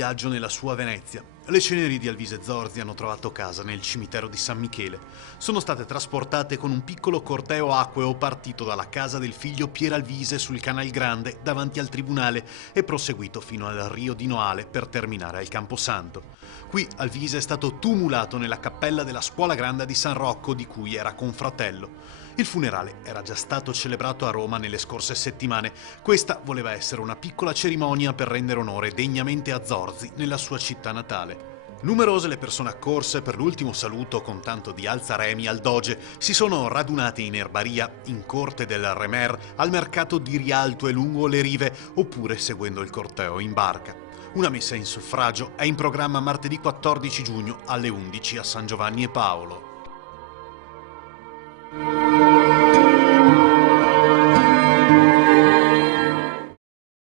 viaggio nella sua Venezia. Le ceneri di Alvise Zorzi hanno trovato casa nel cimitero di San Michele. Sono state trasportate con un piccolo corteo acqueo partito dalla casa del figlio Pier Alvise sul Canal Grande davanti al tribunale e proseguito fino al Rio di Noale per terminare al Camposanto. Qui Alvise è stato tumulato nella cappella della Scuola Grande di San Rocco, di cui era confratello. Il funerale era già stato celebrato a Roma nelle scorse settimane. Questa voleva essere una piccola cerimonia per rendere onore degnamente a Zorzi nella sua città natale. Numerose le persone accorse per l'ultimo saluto con tanto di alzaremi al doge. Si sono radunate in erbaria, in corte del Remer, al mercato di Rialto e lungo le rive, oppure seguendo il corteo in barca. Una messa in suffragio è in programma martedì 14 giugno alle 11 a San Giovanni e Paolo.